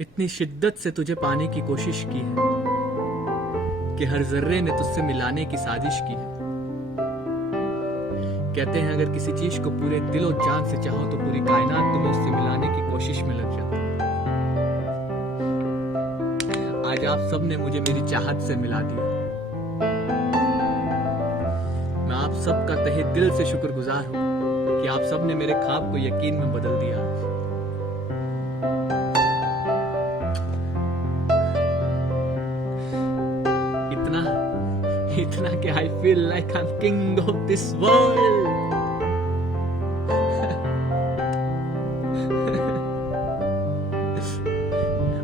इतनी शिद्दत से तुझे पाने की कोशिश की है कि हर जर्रे ने तुझसे मिलाने की साजिश की है। कहते हैं अगर किसी चीज को पूरे दिलो जान से चाहो तो पूरी कायनात तुम्हें उससे मिलाने की कोशिश में लग जाती है। आज आप सब ने मुझे मेरी चाहत से मिला दिया। मैं आप सब का तहे दिल से शुक्रगुजार हूं कि आप सब ने मेरे ख्वाब को यकीन में बदल दिया। इतना कि I feel like I'm king of this world।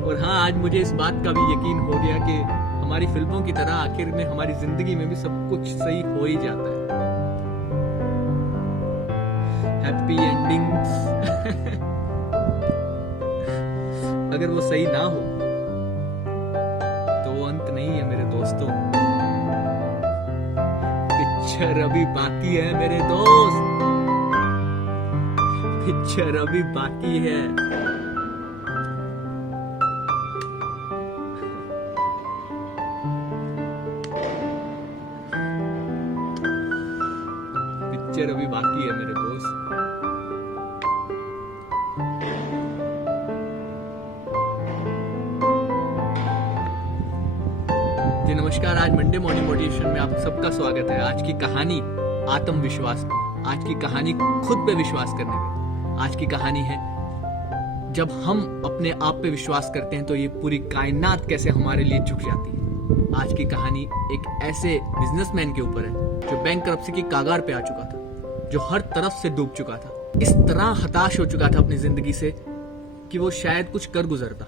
और हाँ, आज मुझे इस बात का भी यकीन हो गया कि हमारी फिल्मों की तरह आखिर में हमारी जिंदगी में भी सब कुछ सही हो ही जाता है। हैप्पी एंडिंग्स अगर वो सही ना हो तो वो अंत नहीं है मेरे दोस्तों। पिक्चर अभी बाकी है मेरे दोस्त, पिक्चर अभी बाकी है। पिक्चर अभी बाकी है मेरे दोस्त। जी नमस्कार, आज मंडे मॉर्निंग मोटिवेशन में आप सबका स्वागत है। आज की कहानी आत्मविश्वास में, आज की कहानी खुद पे विश्वास करने में। आज की कहानी है जब हम अपने आप पे विश्वास करते हैं तो ये पूरी कायनात कैसे हमारे लिए झुक जाती है। आज की कहानी एक ऐसे बिजनेसमैन के ऊपर है जो बैंकरप्सी की कागार पे आ चुका था, जो हर तरफ से डूब चुका था, इस तरह हताश हो चुका था अपनी जिंदगी से कि वो शायद कुछ कर गुजरता।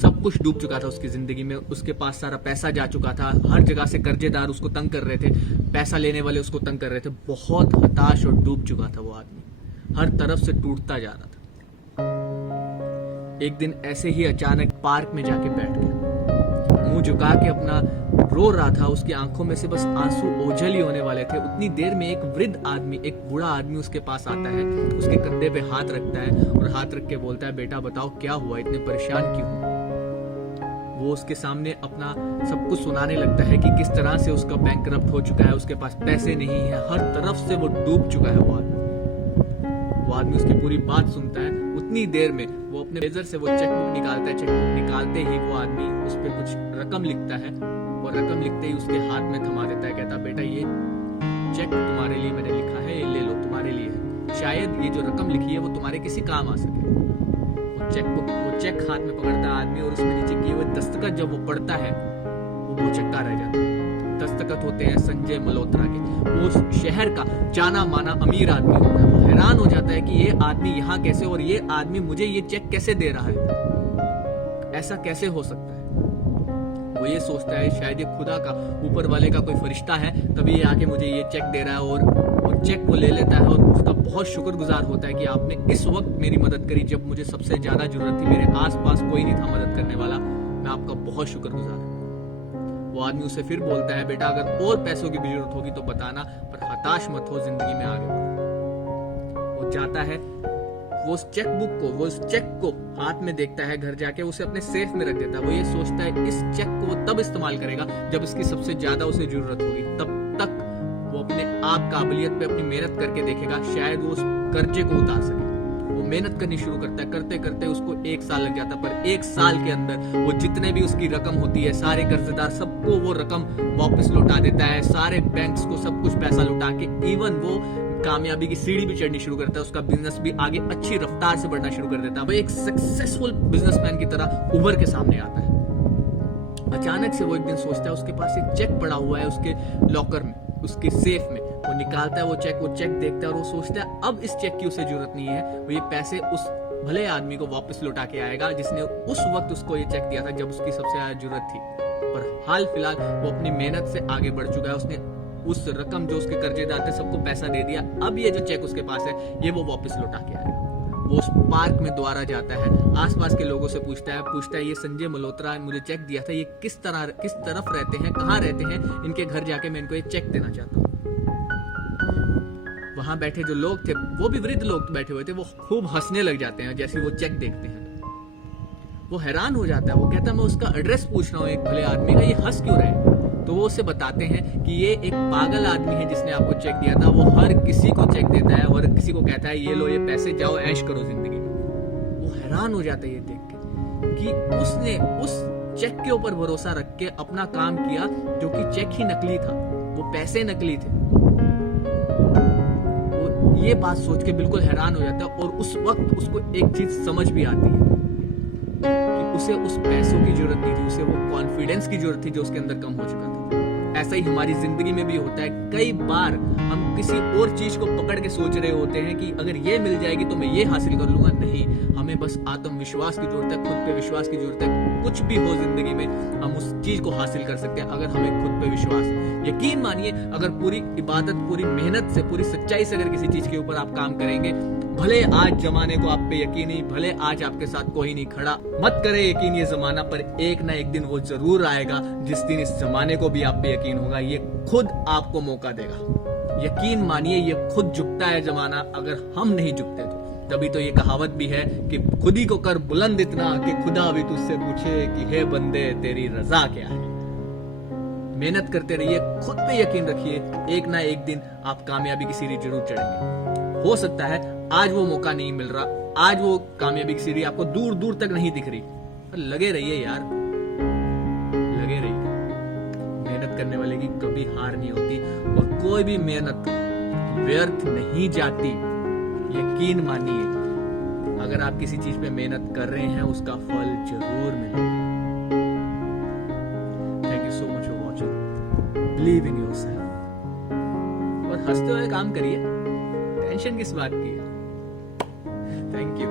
सब कुछ डूब चुका था उसकी जिंदगी में। उसके पास सारा पैसा जा चुका था, हर जगह से कर्जेदार उसको तंग कर रहे थे, पैसा लेने वाले उसको तंग कर रहे थे। बहुत हताश और डूब चुका था वो आदमी, हर तरफ से टूटता जा रहा था। एक दिन ऐसे ही अचानक पार्क में जाके बैठ गया, मुंह झुका के अपना रो रहा था। उसकी आंखों में से बस आंसू ओझल ही होने वाले थे। उतनी देर में एक वृद्ध आदमी, एक बूढ़ा आदमी उसके पास आता है, उसके कंधे पे हाथ रखता है और हाथ रख के बोलता है, बेटा बताओ क्या हुआ, इतने परेशान क्यों? वो उसके सामने अपना सब कुछ सुनाने लगता है कि किस तरह से उसका बैंकरप्ट हो चुका है, उसके पास पैसे नहीं है, हर तरफ से वो डूब चुका है। वो आदमी उसकी पूरी बात सुनता है। उतनी देर में वो अपने लेजर से वो चेकबुक निकालता है। चेकबुक निकालते ही वो आदमी उस पर कुछ रकम लिखता है और रकम लिखते ही उसके हाथ में थमा देता है। कहता, बेटा ये चेक तुम्हारे लिए मैंने लिखा है, ये ले लो, तुम्हारे लिए है। शायद ये जो रकम लिखी है वो तुम्हारे किसी काम आ सके। वो चेक हाथ में पकड़ता है आदमी और उसमें नीचे किए हुए दस्तखत जब वो पढ़ता है वो भौचक्का रह जाता है। दस्तखत होते हैं संजय मल्होत्रा के। वो शहर का जाना माना अमीर आदमी होता है। वो हैरान हो जाता है कि ये आदमी यहाँ कैसे, और ये आदमी मुझे ये चेक कैसे दे रहा है, ऐसा कैसे हो सकता है। वो ये सोचता है शायद ये खुदा का, ऊपर वाले का कोई फरिश्ता है, तभी ये आके मुझे ये चेक दे रहा है। और चेक वो ले लेता है और उसका बहुत शुक्रगुजार होता है कि आपने इस वक्त मेरी मदद करी जब मुझे सबसे ज्यादा जरूरत थी। मेरे आसपास कोई नहीं था मदद करने वाला, मैं आपका बहुत शुक्रगुजार हूँ। वो आदमी उसे फिर बोलता है, बेटा अगर और पैसों की भी जरूरत होगी तो बताना, पर हताश मत हो, जिंदगी में आगे बढ़ो। वो जाता है, वो उस चेक को हाथ में देखता है, घर जाके उसे अपने सेफ में रख देता है। वो ये सोचता है इस चेक को वो तब इस्तेमाल करेगा जब इसकी सबसे ज्यादा उसे जरूरत होगी। तब तक वो अपने आप काबिलियत पे अपनी मेहनत करके देखेगा, शायद वो उस कर्जे को उतार सके। वो मेहनत करनी शुरू करता है, करते करते उसको 1 साल लग जाता है। पर 1 साल के अंदर वो जितने भी उसकी रकम होती है, सारे कर्जदार सबको वो रकम वापस लौटा देता है, सारे बैंक्स को सब कुछ पैसा लौटा के। इवन वो कामयाबी की सीढ़ी भी चढ़नी शुरू करता है, उसका बिजनेस भी आगे अच्छी रफ्तार से बढ़ना शुरू कर देता है। वो एक सक्सेसफुल बिजनेसमैन की तरह उभर के सामने आता है। अचानक से वो एक दिन सोचता है, उसके पास एक चेक पड़ा हुआ है उसके लॉकर में, उसके सेफ में। वो निकालता है वो चेक देखता है और वो सोचता है अब इस चेक की उसे जरूरत नहीं है। वो ये पैसे उस भले आदमी को वापस लौटा के आएगा जिसने उस वक्त उसको ये चेक दिया था जब उसकी सबसे ज्यादा जरूरत थी। पर हाल फिलहाल वो अपनी मेहनत से आगे बढ़ चुका है। उसने उस रकम जो उसके कर्जेदार थे सबको पैसा दे दिया। अब ये जो चेक उसके पास है ये वो वापस लौटा के आएगा। वो उस पार्क में दोबारा जाता है, आसपास के लोगों से पूछता है ये संजय मल्होत्रा ने मुझे चेक दिया था, ये किस तरफ रहते हैं, कहाँ रहते हैं, इनके घर जाके मैं इनको ये चेक देना चाहता हूँ। वहां बैठे जो लोग थे, वो भी वृद्ध लोग बैठे हुए थे, वो खूब हंसने लग जाते हैं जैसे वो चेक देखते हैं। वो हैरान हो जाता है। वो कहता है मैं उसका एड्रेस पूछ रहा हूँ एक भले आदमी का, ये हंस क्यों रहे हैं? तो वो उसे बताते हैं कि ये एक पागल आदमी है जिसने आपको चेक दिया था। वो हर किसी को चेक देता है और किसी को कहता है ये लो ये पैसे, जाओ ऐश करो जिंदगी में। वो हैरान हो जाता है ये देख के कि उसने उस चेक के ऊपर भरोसा रख के अपना काम किया, जो कि चेक ही नकली था, वो पैसे नकली थे। वो ये बात सोच के बिल्कुल हैरान हो जाता है और उस वक्त उसको एक चीज समझ भी आती है कि उसे उस पैसों की जरूरत नहीं थी, उसे वो कॉन्फिडेंस की जरूरत थी जो उसके अंदर कम हो चुका था। ऐसा ही हमारी जिंदगी में भी होता है। कई बार हम किसी और चीज को पकड़ के सोच रहे होते हैं कि अगर ये मिल जाएगी तो मैं ये हासिल कर लूंगा। नहीं, हमें बस आत्मविश्वास की जरूरत है, खुद पे विश्वास की जरूरत है। कुछ भी हो जिंदगी में हम उस चीज को हासिल कर सकते हैं अगर हमें खुद पे विश्वास है। यकीन मानिए, अगर पूरी इबादत, पूरी मेहनत से, पूरी सच्चाई से अगर किसी चीज के ऊपर आप काम करेंगे, भले आज जमाने को आप पे यकीन नहीं, भले आज आपके साथ कोई नहीं खड़ा, मत करे यकीन ये जमाना, पर एक ना एक दिन वो जरूर आएगा जिस दिन इस जमाने को भी आप पे यकीन होगा। ये खुद आपको मौका देगा। यकीन मानिए, ये खुद झुकता है जमाना, अगर हम नहीं झुकते तो। तभी तो ये कहावत भी है कि खुद ही को कर बुलंद इतना कि खुदा भी तुझसे पूछे कि हे बंदे तेरी रजा क्या है। मेहनत करते रहिए, खुद पे यकीन रखिए, एक ना एक दिन आप कामयाबी की सीढ़ी जरूर चढ़ेंगे। हो सकता है आज वो मौका नहीं मिल रहा, आज वो कामयाबी की सीढ़ी आपको दूर दूर तक नहीं दिख रही, पर लगे रहिए यार, लगे रहिए। मेहनत करने वाले की कभी हार नहीं होती और कोई भी मेहनत व्यर्थ नहीं जाती। यकीन मानिए, अगर आप किसी चीज पे मेहनत कर रहे हैं उसका फल जरूर मिलेगा। Thank you so much for watching. Believe in yourself और हंसते हुए काम करिए, टेंशन किस बात की है। Thank you.